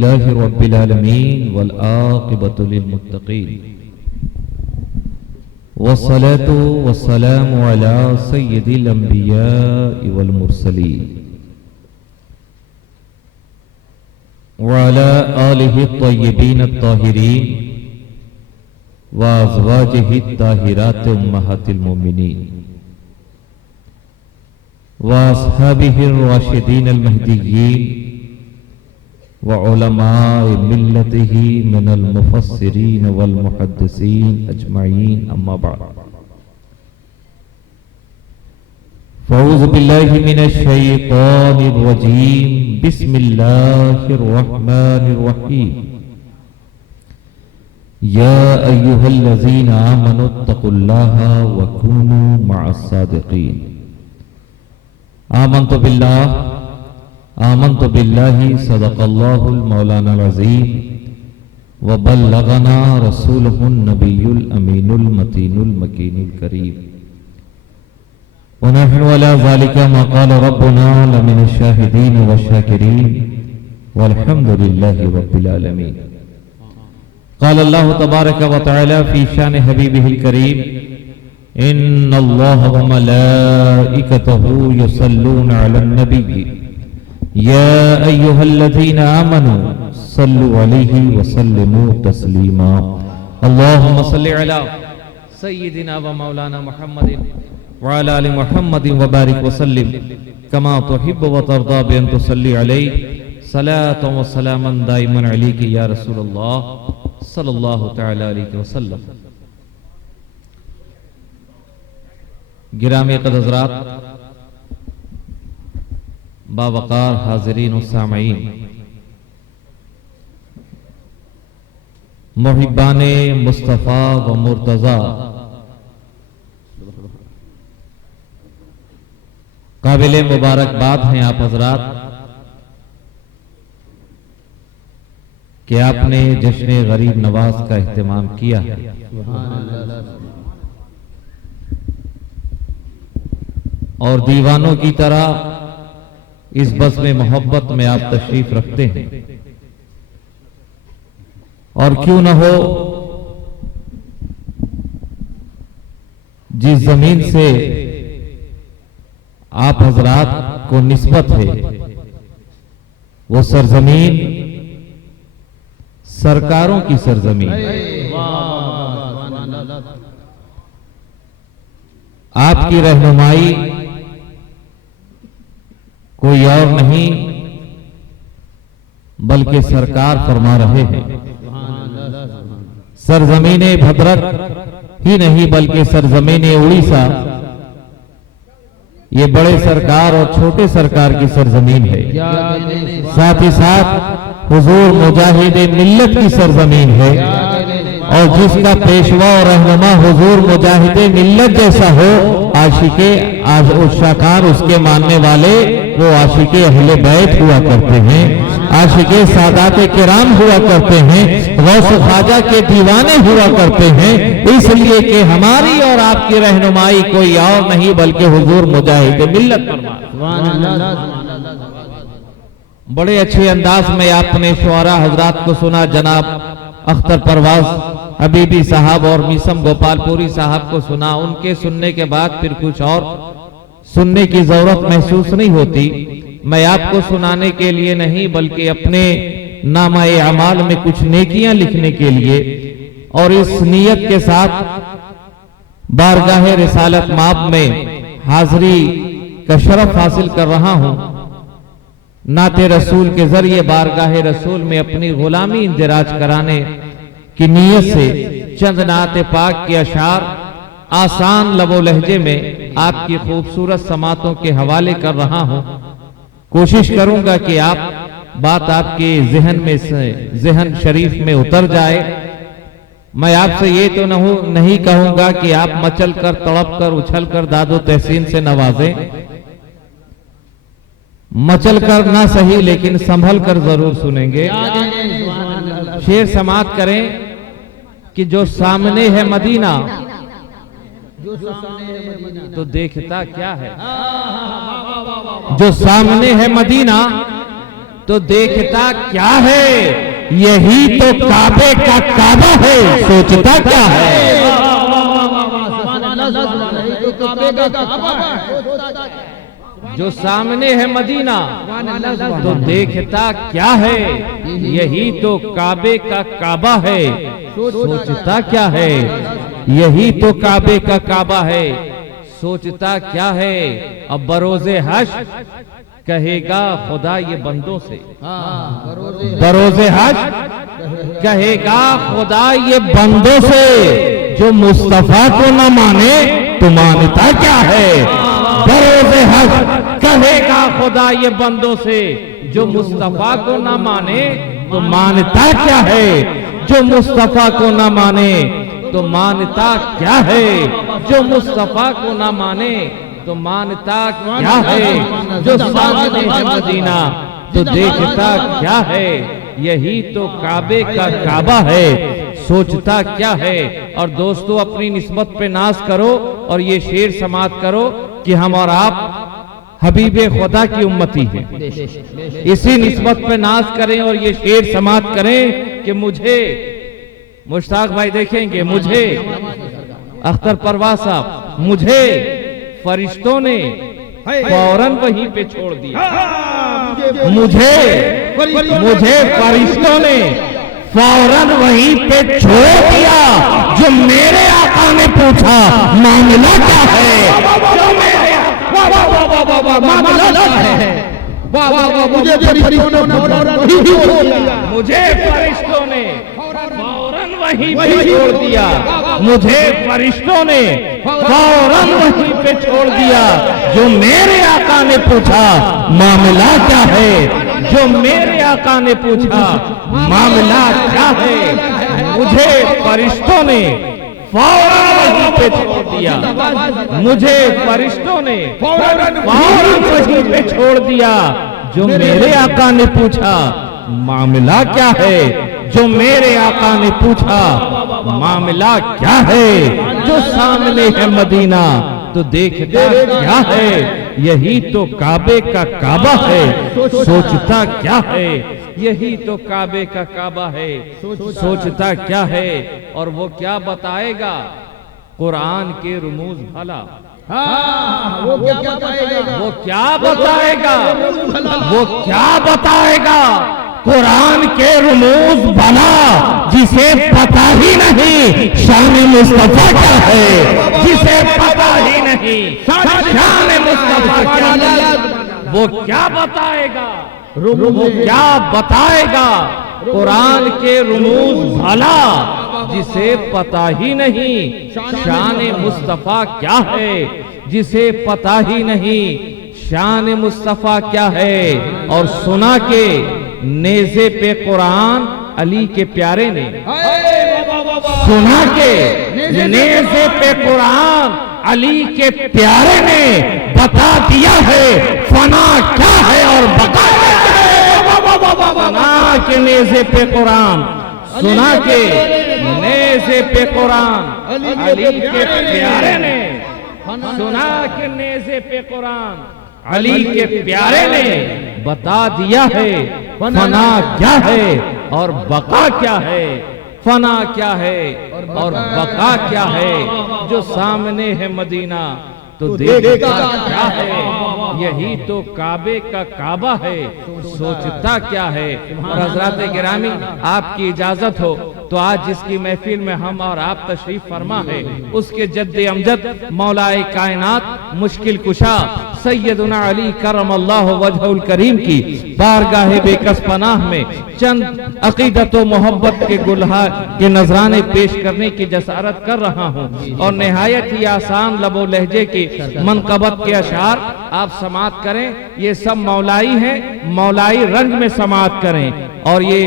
अल्हम्दुलिल्लाहि रब्बिल आलमीन वल आक़िबतु लिल मुत्तक़ीन वस्सलातु वस्सलामु अला सय्यिदिल अंबियाइ वल मुरसलीन व अला आलिहि त्तय्यिबीन अत्ताहिरीन व अज़वाजिहि अत्ताहिरात उम्महातिल मोमिनीन व अस्हाबिहि अर्राशिदीन अल महदिय्यीन व उलमाए मिल्लतिही मिनल मुफस्सिरीन वल मुहद्दिसीन अजमईन अम्मा बाद फ़ऊज़ु बिल्लाहि मिनश शैतानिर रजीम बिस्मिल्लाहिर रहमानिर रहीम या अय्युहल्लज़ीना आमनुत्तक़ुल्लाहा व कूनू मअस सादिक़ीन आमन्तु बिल्लाहि सदक़ल्लाहुल मौलानाल अज़ीम व बल्लगना रसूलुहुन नबियुल अमीनुल मतीनुल मकीनुल करीम व नहनु अला ज़ालिका मा क़ाल रब्बुना लमिनश शाहिदीन व शाकिरीन वल्हम्दुलिल्लाहि रब्बिल आलमीन। क़ाल अल्लाहु तबारक व तआला फ़ी शान हबीबिहिल करीम इन्नल्लाह व मलाइकतहु युसल्लूना अलन नबी या अय्युहल्लज़ीना आमनू सल्लु अलैहि व सल्लिमू तस्लीमा अल्लाहुम्मा सल्लि अला सय्यिदिना व मौलाना मुहम्मदिन व अला आलि मुहम्मदिन व बारिक व सल्लिम कमा तुहिब्बु व तर्दा बिअन तुसल्ली अलैहि सलातन व सलामन दाइमन अलैका या रसूलल्लाह सल्लल्लाहु तआला अलैहि वसल्लम। गिरामी क़द्र हज़रात, बावक़ार हाज़िरीन व सामईन, मुहिब्बाने मुस्तफ़ा व मुर्तज़ा, काबिले मुबारकबाद हैं आप हज़रात कि आपने जश्न गरीब नवाज का एहतमाम किया है। और दीवानों की तरह इस बज़्म में मोहब्बत में आप तशरीफ रखते हैं। और क्यों न हो, जिस जमीन से आप हजरात को निस्बत है वो सरजमीन सरकारों की सरजमीन, आपकी रहनुमाई कोई और नहीं बल्कि सरकार फरमा रहे हैं। सरजमीने भद्रक ही नहीं बल्कि सरजमीने उड़ीसा, ये बड़े सरकार और छोटे सरकार की सरजमीन है। साथ ही साथ हुजूर मुजाहिदे मिल्लत की सरजमीन है। और जिसका पेशवा और रहनुमा हुजूर मुजाहिदे मिल्लत जैसा हो, आशिके शाकार उसके मानने वाले वो आशिके अहले बैत हुआ करते हैं, आशिके सादाते किराम हुआ करते हैं, गौस ख्वाजा के दीवाने हुआ करते हैं। इसलिए कि हमारी और आपकी रहनुमाई कोई और नहीं बल्कि हुजूर मुजाहिदे मिल्लत फरमा। बड़े अच्छे अंदाज में आपने शुआरा हजरात को सुना। जनाब अख्तर परवाज हबीबी साहब और मीसम गोपालपुरी साहब को सुना। उनके सुनने के बाद फिर कुछ और सुनने की जरूरत महसूस नहीं होती। मैं आपको सुनाने के लिए नहीं बल्कि अपने नामा-ए अमाल में कुछ नेकियां लिखने के लिए और इस नियत के साथ बारगाह रिसालत माब में हाजिरी का शरफ हासिल कर रहा हूं। नाते रसूल के जरिए बारगाह रसूल में अपनी गुलामी इंदिराज कराने की नीयत से चंद नाते पाक के अशार आसान लबो लहजे में आपकी खूबसूरत समातों के हवाले कर रहा हूं। कोशिश करूंगा कि बात आपके ज़हन शरीफ में उतर जाए। मैं आपसे ये तो नहीं कहूंगा कि आप मचल कर तड़प कर उछल कर दादो तहसीन से नवाजें। मचल कर ना सही लेकिन संभल कर जरूर सुनेंगे। शेर समात करें कि जो सामने है मदीना तो देखता क्या है, जो सामने है मदीना तो देखता क्या है, यही तो काबे का काबा है, सोचता क्या है। जो सामने है मदीना तो देखता क्या है, यही तो काबे का काबा है, सोचता क्या है। यही तो काबे का काबा है, सोचता क्या है। अब बरोज़े हश्र कहेगा खुदा ये बंदों से, बरोज़े हश्र कहेगा खुदा ये बंदों से, जो मुस्तफा को न माने तो मानता क्या है। बरोज़े हश्र कहेगा खुदा ये बंदों से, जो मुस्तफा को न माने तो मानता क्या है। जो मुस्तफा को न माने तो मानता क्या है। जो मुस्तफा को न माने तो मानता क्या है। जो सामने है मदीना तो देखता क्या है, यही तो काबे का काबा है, सोचता क्या है। और दोस्तों अपनी निस्बत पे नाज करो और ये शेर समात करो कि हम और आप हबीबे खुदा की उम्मती है। इसी निस्बत पे नाज करें और ये शेर समात करें कि मुझे, मुश्ताक भाई देखेंगे, मुझे अख्तर परवाज साहब, मुझे फरिश्तों ने फौरन वहीं पे छोड़ दिया। मुझे फरिश्तों ने फौरन वहीं पे छोड़ दिया। जो मेरे आका ने पूछा मामला क्या है, जो मेरे मामला क्या है। मुझे फरिश्तों ने फौरन वहीं पे छोड़ दिया। मुझे फरिश्तों ने फौरन वहीं पे छोड़ दिया। जो मेरे आका ने पूछा मामला क्या है, जो मेरे आका ने पूछा मामला क्या है। मुझे फरिश्तों ने फौरन वहीं पे छोड़ दिया। मुझे फरिश्तों ने फौरन वहीं पे छोड़ दिया। जो मेरे आका ने पूछा मामला क्या है। जो मेरे आका ने पूछा मामला क्या है। जो सामने है मदीना तो देखता क्या है, यही तो काबे का काबा है, सोचता क्या है। यही तो काबे का काबा है, सोचता क्या है। और वो क्या बताएगा, कुरान के रुमूज भला। वो क्या बताएगा, वो क्या बताएगा, वो क्या बताएगा। कुरान के रुमूज भला, जिसे पता ही नहीं शान मुस्तफा क्या है। जिसे पता ही नहीं शान मुस्तफा क्या है, वो क्या बताएगा, वो क्या बताएगा। कुरान के रुमूज भला, जिसे पता ही नहीं शान मुस्तफा क्या है। जिसे पता ही नहीं शान मुस्तफा क्या है। और सुना के नेज़े पे कुरान अली के प्यारे ने, सुना के नेज़े पे कुरान अली के प्यारे ने बता दिया है फना क्या है और बका क्या है। सुना के नेज़े पे कुरान, सुना के नेज़े पे कुरान अली के प्यारे ने, सुना के नेज़े पे कुरान अली के प्यारे ने बता दिया है फना क्या है और बका क्या है। फना क्या है और बका क्या है। जो सामने है मदीना तो देखता क्या है, यही तो काबे का काबा है, सोचता क्या है। और हजरात गिरामी, आपकी इजाजत हो तो आज जिसकी महफिल में हम और आप तशरीफ फरमा है, उसके जद्दे अमजद मौलाए कायनात मुश्किल कुशा सैयदुना अली करमल्लाहु वजहुल करीम की बारगाहे बेकस पनाह में चंद अकीदत व मोहब्बत के गुलहा के नजराने पेश करने की जसारत कर रहा हूँ। और निहायत ही आसान लबो लहजे की मनकबत के अशार आप समात करें। ये सब मौलाई हैं, मौलाई रंग में समात करें। और ये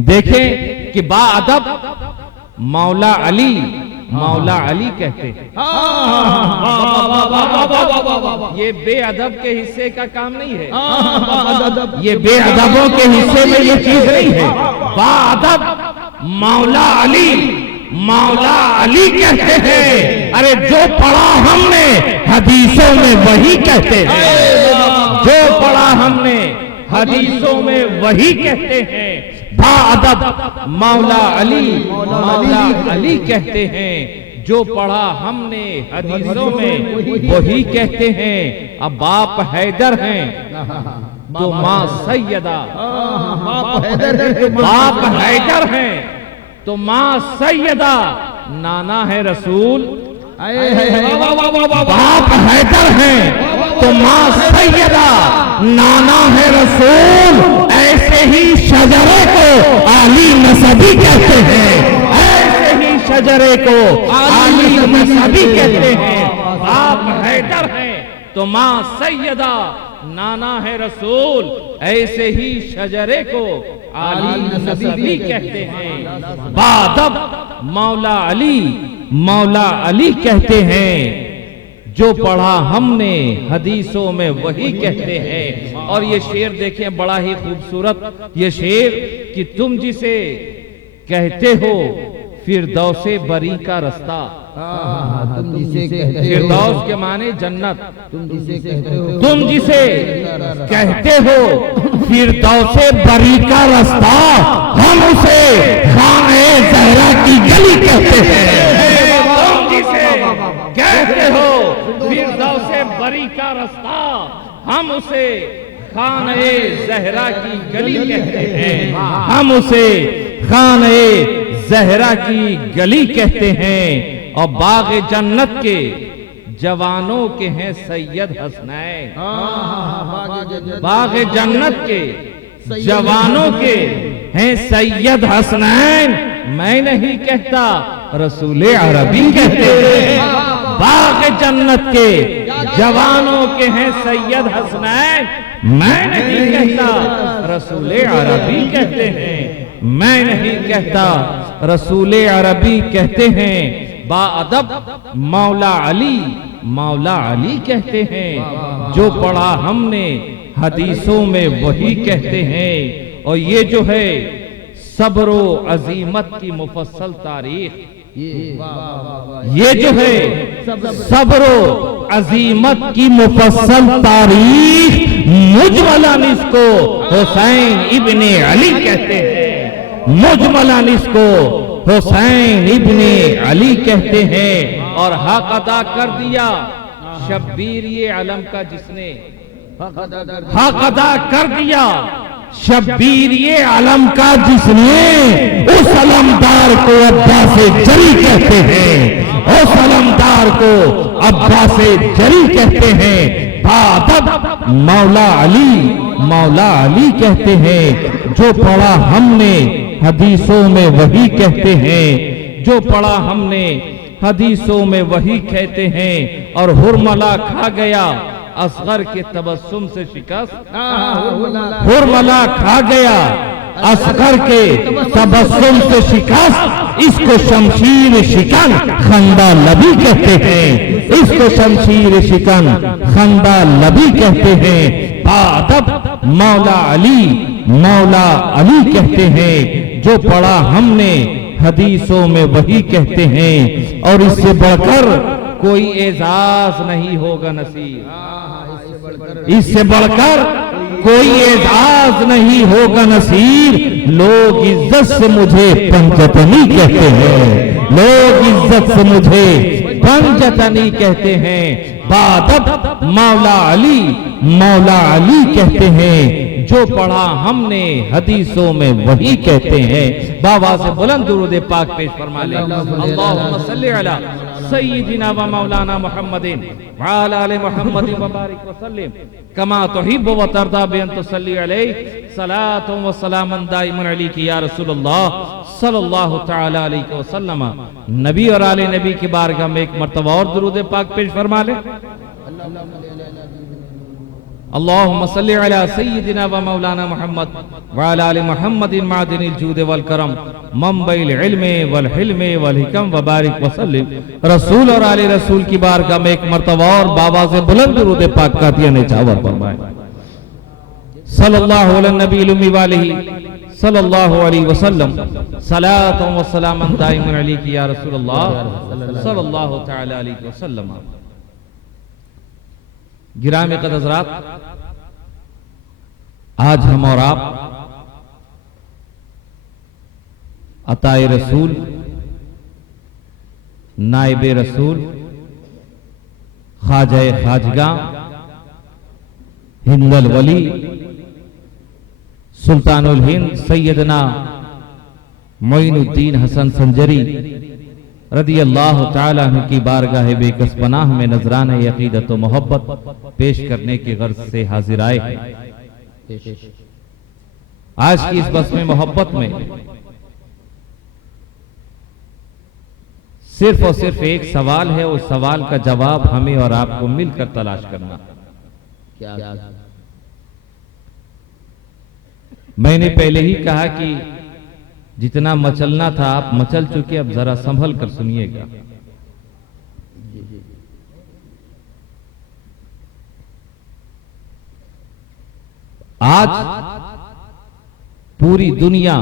देखें कि बाअदब मौला अली, मौला अली कहते हैं। ये बेअदब के हिस्से का काम नहीं है, ये बेअदबों के हिस्से में ये चीज नहीं है। बाअदब मौला अली, मौला अली कहते हैं। अरे जो पढ़ा हमने हदीसों में वही कहते हैं, जो पढ़ा हमने हदीसों में वही कहते हैं। बाअदब मौला अली कहते हैं, जो पढ़ा हमने हदीसों में वही कहते हैं। अब बाप हैदर हैं तो माँ सैयदा, बाप हैदर हैं तो माँ सैयदा, नाना है रसूल। बाप हैदर हैं तो माँ सैयदा, नाना है रसूल। ऐसे ही शजरे को आली नसबी कहते हैं, ऐसे ही शजरे को आली नसबी कहते हैं। बाप हैदर हैं तो माँ सैयदा, नाना है रसूल। ऐसे ही शजरे को आली नसबी कहते हैं। बाअदब मौला अली कहते हैं, जो पढ़ा हमने हदीसों में वही कहते हैं। और ये शेर देखें, बड़ा ही खूबसूरत ये शेर कि तुम जिसे कहते हो फिरदौसे बरी का रास्ता। फिरदौस के माने जन्नत। तुम जिसे कहते हो फिरदौसे बरी का रास्ता, हम उसे खाने ज़हरा की गली कहते हैं। तुम जिसे कहते हो फिरदौसे बरी का रास्ता, हम उसे खाने ज़हरा की गली कहते हैं। हम उसे खाने ज़हरा की गली कहते हैं। और बाग जन्नत के जवानों के हैं सैयद हसनैन। बाग जन्नत के जवानों के हैं सैयद हसनैन। मैं नहीं कहता, रसूले अरबी कहते हैं। बाग जन्नत के जवानों के हैं सैयद हसनैन। मैं नहीं कहता, रसूले अरबी कहते हैं। मैं नहीं कहता, रसूले अरबी कहते हैं। बाअदब मौला अली कहते हैं, जो पढ़ा हमने हदीसों में वही कहते हैं। और ये जो है सब्रो अजीमत की मुफस्सल तारीख, ये जो है सब्रो अजीमत की मुफस्सल तारीख, मुजमलन इसको हुसैन इब्ने अली कहते हैं। मुजमलन इसको हुसैन इब्ने अली कहते हैं। और हक अदा कर दिया शब्बीर ये आलम का जिसने, हक अदा कर दिया शब्बीर ये आलम का जिसने, उस अलमदार को अब्बास जरी कहते हैं। उस अलमदार को अब्बास जरी कहते हैं। बाअदब मौला अली कहते हैं, जो पढ़ा हमने हदीसों में वही कहते हैं। जो पढ़ा हमने हदीसों में वही कहते हैं। और हुरमला खा गया असगर के तबस्सुम से शिकस्त। हुरमला खा गया असगर के तबस्सुम से शिकस्त। इसको शमशीर शिकन खंदा लबी कहते हैं। इसको शमशीर शिकन खंदा लबी कहते हैं। बाअदब मौला अली कहते हैं, जो पढ़ा हमने हदीसों में वही कहते हैं। और इससे बढ़कर कोई एजाज नहीं होगा नसीब। इससे बढ़कर कोई एजाज नहीं होगा नसीर। लोग इज्जत से मुझे पंजतनी कहते हैं। लोग इज्जत से मुझे पंजतनी कहते हैं। बाअदब मौला अली कहते हैं, जो पढ़ा हमने हदीसों में वही कहते हैं। बाबा से बुलंद दुरूद पाक पेश फरमा ले। अल्लाहुम्मा सल्ली अला सय्यिदिना व मौलाना मुहम्मदिन व अला आलि मुहम्मदिन व बारिक व सल्लिम कमा तुहिब्बु व तर्दा बि अन तुसल्ली अलैहि सलातु व सलामन दाइमन अलैका या रसूलल्लाह सल्लल्लाहु तआला अलैहि वसल्लम। नबी और आले नबी की बारगाह में एक मर्तबा और दुरूद पाक पेश फरमा ले। अल्लाहुम्मा सल्ली अला सय्यिदिना व मौलाना मुहम्मद व अला आलि मुहम्मदिन मादिनिल जूद वल करम मंबइल इल्म वल हिल्म वल हिकम व बारिक व सल्लिम। रसूल और आले रसूल की बारगाह में एक मर्तबा और बाबा से बुलंद दुरूद पाक का दिया निछावर फरमाए। सल्लल्लाहु अलैहि नबी उम्मी वालिही सल्लल्लाहु अलैहि वसल्लम सलातु व सलामन दाइमन अलैका या रसूलल्लाह सल्लल्लाहु तआला अलैहि वसल्लम। गिरामी क़दर हज़रात, आज हम और आप अताए रसूल, नाइबे रसूल, ख्वाजा खाजगा, हिंदल वली, सुल्तानुल हिंद सैयदना मोइनुद्दीन हसन संजरी रदी अल्लाह ताला अन्हु की बारगाह बेकस पनाह में नजराना अकीदत व मोहब्बत पेश करने की गर्ज से हाजिर आए हैं। आज की इस बस में मोहब्बत में सिर्फ और सिर्फ एक सवाल है, उस सवाल का जवाब हमें और आपको मिलकर तलाश करना। क्या मैंने पहले ही कहा कि जितना मचलना था आप मचल चुके, अब जरा संभल कर सुनिएगा। आज पूरी दुनिया